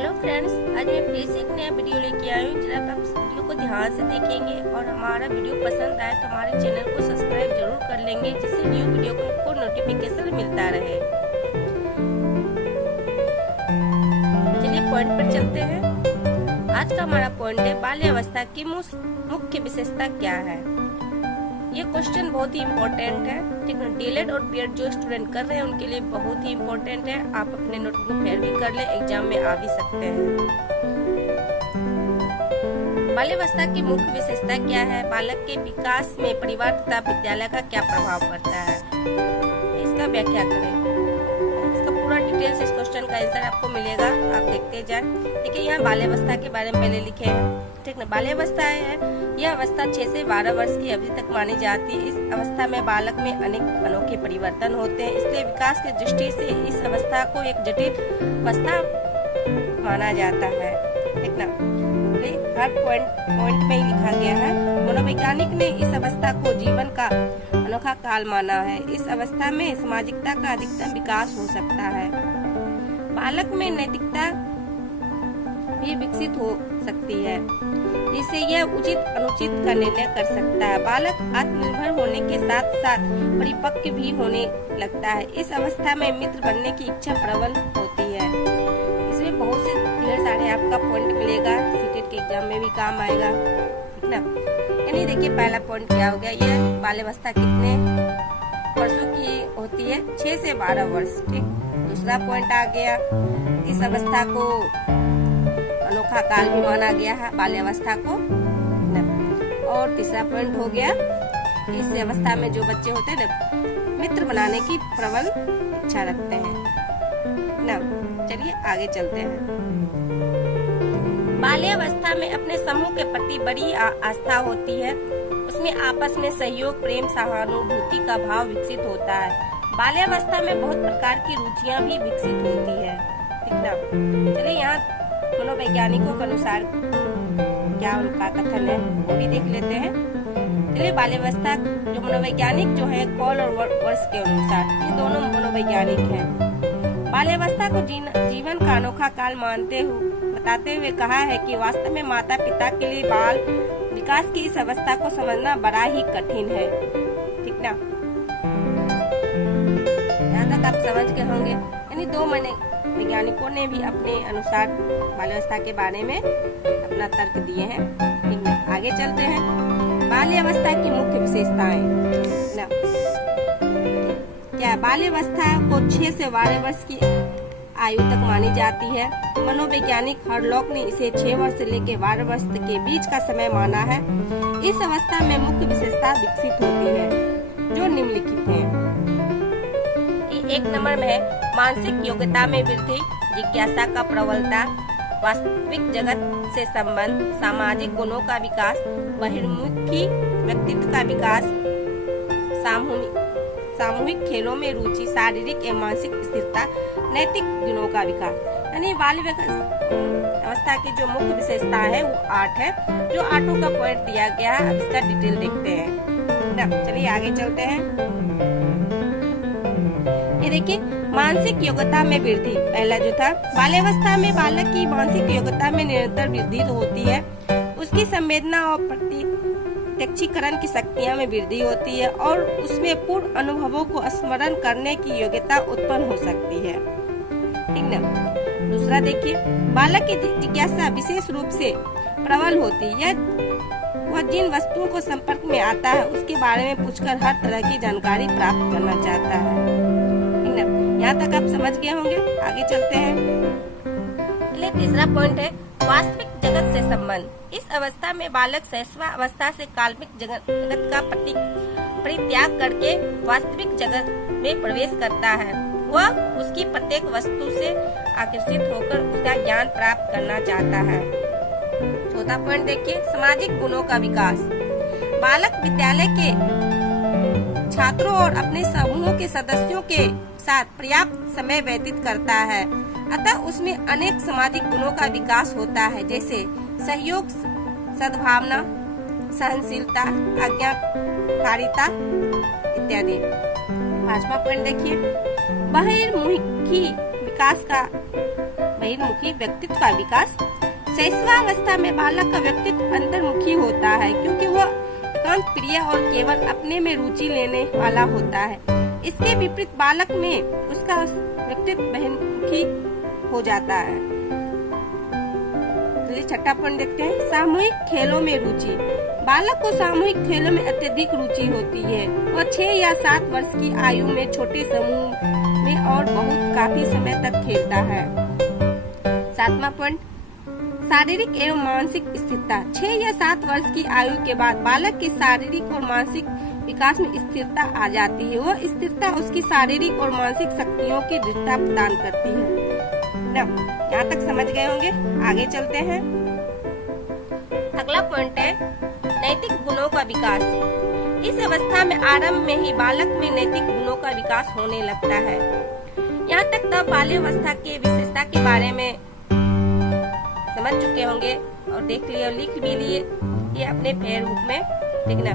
Hello friends, आज मैं फिर से एक नया वीडियो लेके आई हूँ। जरा आप इस वीडियो को ध्यान से देखेंगे और हमारा वीडियो पसंद आए तो हमारे चैनल को सब्सक्राइब जरूर कर लेंगे, जिससे न्यू वीडियो को आपको नोटिफिकेशन मिलता रहे। चलिए पॉइंट पर चलते हैं। आज का हमारा पॉइंट है बाल्यावस्था की मुख्य विशेषता क्या है। ये क्वेश्चन बहुत ही इम्पोर्टेंट है, ठीक है। डीएलएड और बीएड जो स्टूडेंट कर रहे हैं उनके लिए बहुत ही इम्पोर्टेंट है। आप अपने नोट को फेयर भी कर ले, एग्जाम में आ भी सकते हैं। बाल्यावस्था की मुख्य विशेषता क्या है, बालक के विकास में परिवार तथा विद्यालय का क्या प्रभाव पड़ता है, इसका व्याख्या करें। इसका पूरा डिटेल से इस क्वेश्चन का आंसर आपको मिलेगा, आप देखते जाएं। देखिए यहाँ बाल्यावस्था के बारे में पहले लिखे हैं, ठीक है। बाल्यावस्था है यह अवस्था 6 से 12 वर्ष की अवधि तक मानी जाती है। इस अवस्था में बालक में अनेक अनोखे परिवर्तन होते हैं, इसलिए विकास की दृष्टि से इस अवस्था को एक जटिल अवस्था माना जाता है, ठीक ना। हर पॉइंट में ही लिखा गया है। मनोवैज्ञानिक ने इस अवस्था को जीवन का अनोखा काल माना है। इस अवस्था में सामाजिकता का अधिकतम विकास हो सकता है। बालक में नैतिकता भी विकसित हो सकती है, जिससे यह उचित अनुचित का निर्णय कर सकता है। बालक आत्मनिर्भर होने के साथ साथ परिपक्व भी होने लगता है। इस अवस्था में मित्र बनने की इच्छा प्रबल होती है। इसमें बहुत से ढेर सारे आपका पॉइंट मिलेगा, सीटेट के एग्जाम में भी काम आएगा, ठीक ना। यानी देखिए पहला पॉइंट क्या हो गया, यह बाल्यावस्था कितने वर्षों की होती है, 6 से 12 वर्ष, ठीक। दूसरा पॉइंट आ गया, इस अवस्था को अनोखा काल भी माना गया है, बाल्यावस्था को। और तीसरा पॉइंट हो गया, इस अवस्था में जो बच्चे होते हैं ना, मित्र बनाने की प्रबल इच्छा रखते हैं ना। चलिए आगे चलते हैं। बाल्यावस्था में अपने समूह के प्रति बड़ी आस्था होती है। उसमें आपस में सहयोग, प्रेम, सहानुभूति का भाव विकसित होता है। बाल्यावस्था में बहुत प्रकार की रुचियां भी विकसित होती है, ठीक ना। चलिए यहाँ मनोवैज्ञानिकों के अनुसार क्या उनका कथन है वो भी देख लेते हैं। चलिए बाल्यावस्था जो मनोवैज्ञानिक जो है कॉल और वर्ष के अनुसार, ये दोनों मनोवैज्ञानिक हैं। बाल्यावस्था को जीवन का अनोखा काल बताते हुए कहा है कि वास्तव में माता पिता के लिए बाल विकास की इस अवस्था को समझना बड़ा ही कठिन है, ठीक ना। यहाँ तक आप समझ गए होंगे। यानी दो वैज्ञानिकों ने भी अपने अनुसार बाल्यावस्था के बारे में अपना तर्क दिए हैं, ठीक है। आगे चलते हैं। बाल्यावस्था की मुख्य विशेषताएं ना, क्या बाल्यावस्था को 6 से 12 वर्ष की आयु तक मानी जाती है। मनोवैज्ञानिक हरलॉक ने इसे 6 वर्ष से लेकर 12 वर्ष के बीच का समय माना है। इस अवस्था में मुख्य विशेषता विकसित होती है, जो निम्नलिखित है। एक नंबर में है मानसिक योग्यता में वृद्धि, जिज्ञासा का प्रबलता, वास्तविक जगत से संबंध, सामाजिक गुणों का विकास, बहिर्मुखी व्यक्तित्व का विकास, सामूहिक खेलों में रुचि, शारीरिक एवं मानसिक स्थिरता, नैतिक गुणों का विकास। यानी बाल्य अवस्था की जो मुख्य विशेषता है वो 8 है, जो 8 का पॉइंट दिया गया है। अब इसका डिटेल देखते हैं। चलिए आगे चलते हैं। ये देखिए मानसिक योग्यता में वृद्धि, पहला जो था, बाल्यावस्था में बालक की मानसिक योग्यता में निरंतर वृद्धि होती है। उसकी संवेदना और प्रत्यक्षीकरण की शक्तियां में वृद्धि होती है और उसमें पूर्व अनुभवों को स्मरण करने की योग्यता उत्पन्न हो सकती है, ठीक ना। दूसरा देखिए, बालक की जिज्ञासा विशेष रूप से प्रबल होती है। वह जिन वस्तुओं को संपर्क में आता है उसके बारे में पूछकर हर तरह की जानकारी प्राप्त करना चाहता है, ठीक ना। यहाँ तक आप समझ गए होंगे। आगे चलते हैं। चलिए तीसरा पॉइंट है वास्तविक जगत से संबंध। इस अवस्था में बालक शैशव अवस्था से काल्पनिक जगत का परित्याग करके वास्तविक जगत में प्रवेश करता है। वह उसकी प्रत्येक वस्तु से आकर्षित होकर उसका ज्ञान प्राप्त करना चाहता है। चौथा पॉइंट देखिए, सामाजिक गुणों का विकास। बालक विद्यालय के छात्रों और अपने समूह के सदस्यों के साथ पर्याप्त समय व्यतीत करता है, अतः उसमें अनेक सामाजिक गुणों का विकास होता है, जैसे सहयोग, सद्भावना, सहनशीलता, आज्ञाकारिता इत्यादि। 5वां पॉइंट देखिए, बहिर्मुखी विकास का बहिर्मुखी व्यक्तित्व का विकास। शैशवावस्था में बालक का व्यक्तित्व अंतर्मुखी होता है, क्योंकि वह एकांत प्रिय और केवल अपने में रुचि लेने वाला होता है। इसके विपरीत बालक में उसका व्यक्तित्व बहिर्मुखी हो जाता है। चलिए छठा पॉइंट देखते हैं, सामूहिक खेलों में रुचि। बालक को सामूहिक खेलों में अत्यधिक रुचि होती है। वह 6 या 7 वर्ष की आयु में छोटे समूह में और बहुत काफी समय तक खेलता है। 7वां पॉइंट, शारीरिक एवं मानसिक स्थिरता। 6 या 7 वर्ष की आयु के बाद बालक के शारीरिक और मानसिक विकास में स्थिरता आ जाती है। वह स्थिरता उसकी शारीरिक और मानसिक शक्तियों की दृढ़ता प्रदान करती है। यहाँ तक समझ गए होंगे, आगे चलते हैं। अगला पॉइंट है नैतिक गुणों का विकास। इस अवस्था में आरंभ में ही बालक में नैतिक गुणों का विकास होने लगता है। यहाँ तक तो बाल्यावस्था के विशेषता के बारे में समझ चुके होंगे और देख लिए और लिख भी लिए ये अपने पेयर बुक में, ठीक ना।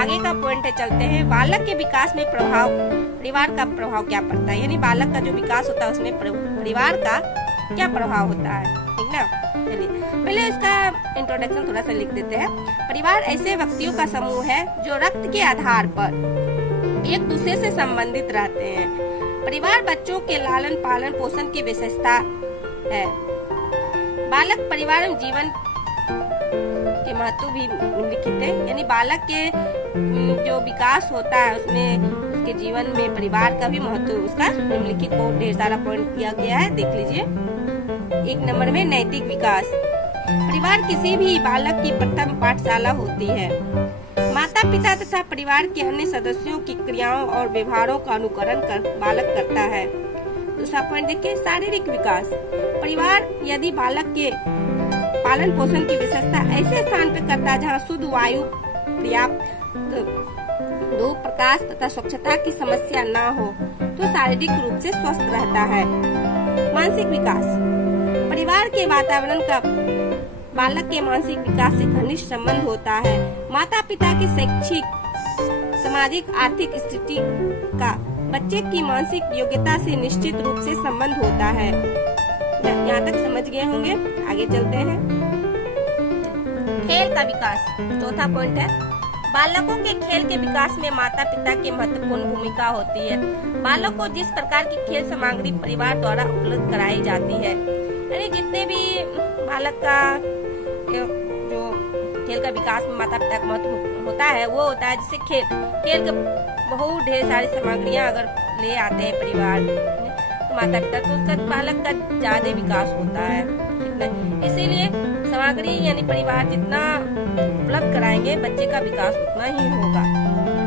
आगे का पॉइंट है, चलते हैं बालक के विकास में प्रभाव, परिवार का प्रभाव क्या पड़ता है, यानी बालक का जो विकास होता है उसमें परिवार का क्या प्रभाव होता है, ठीक ना। चलिए पहले इसका इंट्रोडक्शन थोड़ा सा लिख देते हैं। परिवार ऐसे व्यक्तियों का समूह है जो रक्त के आधार पर एक दूसरे से संबंधित रहते हैं। परिवार बच्चों के लालन पालन पोषण की विशेषता है। बालक परिवार में जीवन के महत्व भी निम्नलिखित है, यानी बालक के जो विकास होता है उसमें उसके जीवन में परिवार का भी महत्व उसका निम्नलिखित बहुत ढेर सारा पॉइंट दिया गया है, देख लीजिए। 1 नंबर में नैतिक विकास। परिवार किसी भी बालक की प्रथम पाठशाला होती है। माता पिता तथा परिवार के अन्य सदस्यों की क्रियाओं और व्यवहारों का अनुकरण कर बालक करता है। दूसरा पॉइंट देखिए, शारीरिक विकास। परिवार यदि बालक के पालन पोषण की विशेषता ऐसे स्थान पर करता है जहाँ शुद्ध वायु, पर्याप्त धूप, प्रकाश तथा स्वच्छता की समस्या न हो, तो शारीरिक रूप से स्वस्थ रहता है। मानसिक विकास। परिवार के वातावरण का बालक के मानसिक विकास से घनिष्ठ संबंध होता है। माता पिता की शैक्षिक, सामाजिक, आर्थिक स्थिति का बच्चे की मानसिक योग्यता से निश्चित रूप से संबंध होता है। यहाँ तक समझ गए होंगे, आगे चलते हैं। खेल का विकास। चौथा पॉइंट है, बालकों के खेल के विकास में माता पिता की महत्वपूर्ण भूमिका होती है। बालक को जिस प्रकार की खेल सामग्री परिवार द्वारा उपलब्ध कराई जाती है, यानी जितने भी बालक का जो खेल का विकास में माता पिता का महत्व होता है वो होता है जैसे खेल के बहुत ढेर सारी सामग्रियां अगर ले आते हैं परिवार तो माता पिता, तो उसका बालक का ज्यादा विकास होता है। इसीलिए सामग्री यानी परिवार जितना उपलब्ध कराएंगे बच्चे का विकास उतना ही होगा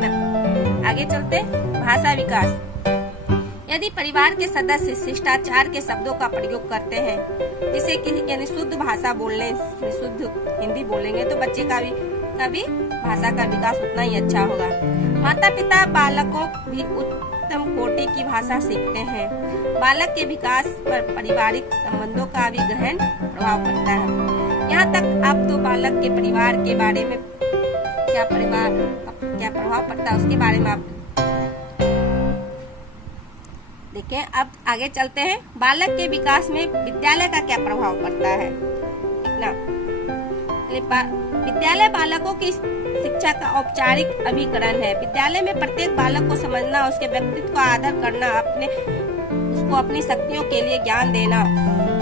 ना। आगे चलते, भाषा विकास। यदि परिवार के सदस्य शिष्टाचार के शब्दों का प्रयोग करते हैं, जिसे कि यानी शुद्ध भाषा बोलने, शुद्ध हिंदी बोलेंगे तो बच्चे का भी भाषा का विकास उतना ही अच्छा होगा। माता पिता बालकों भी उत्तम कोटि की भाषा सीखते हैं। बालक के विकास पर पारिवारिक संबंधों का भी गहन प्रभाव पड़ता है। यहाँ तक अब तो बालक के परिवार के बारे में क्या प्रभाव पड़ता है उसके बारे में आप देखें। अब आगे चलते हैं, बालक के विकास में विद्यालय का क्या प्रभाव पड़ता है, इतना। विद्यालय बालकों की शिक्षा का औपचारिक अभिकरण है। विद्यालय में प्रत्येक बालक को समझना, उसके व्यक्तित्व का आदर करना, उसको अपनी शक्तियों के लिए ज्ञान देना,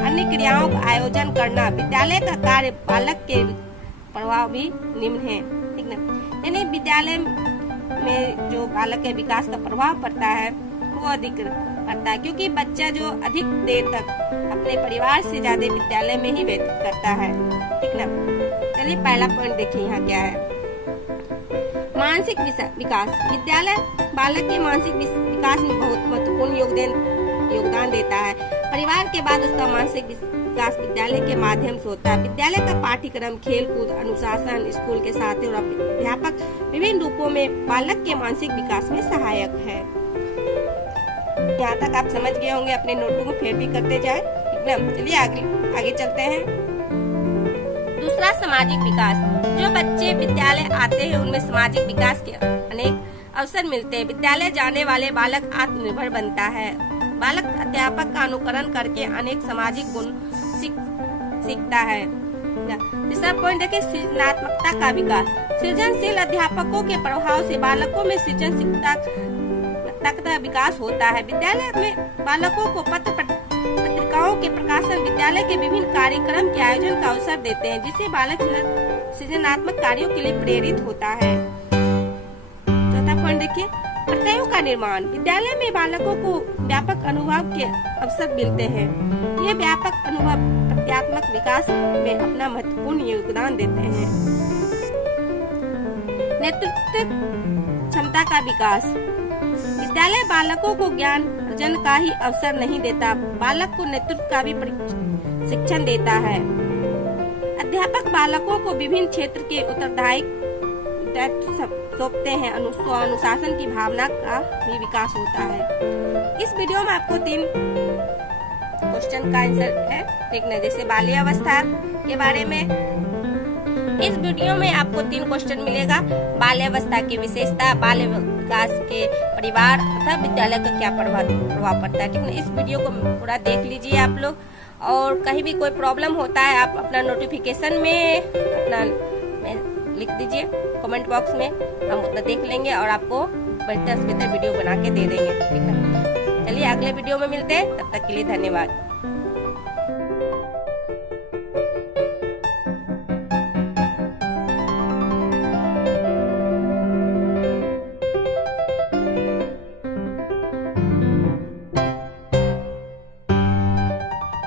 अन्य क्रियाओं का आयोजन करना। विद्यालय का कार्य बालक के प्रभाव भी निम्न है, ठीक ना। यानी विद्यालय में जो बालक के विकास का प्रभाव पड़ता है वो अधिक पड़ता है, क्योंकि बच्चा जो अधिक देर तक अपने परिवार से ज्यादा विद्यालय में ही व्यतीत करता है, ठीक ना। चलिए पहला पॉइंट देखिए यहाँ क्या है, मानसिक विकास। विद्यालय बालक के मानसिक विकास में बहुत महत्वपूर्ण योगदान देता है। परिवार के बाद उसका मानसिक विकास विद्यालय के माध्यम से होता है। विद्यालय का पाठ्यक्रम, खेल कूद, अनुशासन, स्कूल के साथी और अध्यापक विभिन्न रूपों में बालक के मानसिक विकास में सहायक है। यहाँ तक आप समझ गए होंगे, अपने नोटबुक में फिर भी करते जाए, ठीक ना। चलिए आगे चलते हैं। दूसरा, सामाजिक विकास। जो बच्चे विद्यालय आते हैं उनमें सामाजिक विकास के अनेक अवसर मिलते हैं। विद्यालय जाने वाले बालक आत्मनिर्भर बनता है। बालक अध्यापक का अनुकरण करके अनेक सामाजिक गुण सीखता है। तीसरा पॉइंट देखिए, सृजनात्मकता का विकास। सृजनशील अध्यापकों के प्रभाव से बालकों में सृजनशीलता का विकास होता है। विद्यालय में बालकों को पत्रिकाओं के प्रकाशन, विद्यालय के विभिन्न कार्यक्रम के आयोजन का अवसर देते हैं, जिससे बालक सृजनात्मक कार्यों के लिए प्रेरित होता है। चौथा पॉइंट देखिए, प्रत्ययों का निर्माण। विद्यालय में बालकों को व्यापक अनुभव के अवसर मिलते हैं। ये व्यापक अनुभव प्रत्यात्मक विकास में अपना महत्वपूर्ण योगदान देते हैं। नेतृत्व क्षमता का विकास। विद्यालय बालकों को ज्ञान अर्जन का ही अवसर नहीं देता, बालक को नेतृत्व का भी शिक्षण देता है। अध्यापक बालकों को विभिन्न क्षेत्र के उत्तरदायित्व सौंपते हैं। अनुशासन की भावना का भी विकास होता है। इस वीडियो में आपको 3 क्वेश्चन का आंसर है, ठीक ना, जैसे बाल्यावस्था के बारे में। इस वीडियो में आपको 3 क्वेश्चन मिलेगा। बाल्यावस्था की विशेषता, बाल्य विकास के परिवार तथा विद्यालय का क्या प्रभाव पड़ता है, ठीक है। इस वीडियो को पूरा देख लीजिए आप लोग, और कहीं भी कोई प्रॉब्लम होता है आप अपना नोटिफिकेशन में अपना लिख दीजिए कमेंट बॉक्स में, हम उतना देख लेंगे और आपको बेहतर से बेहतर वीडियो बना के दे देंगे, ठीक है। चलिए अगले वीडियो में मिलते हैं, तब तक के लिए धन्यवाद।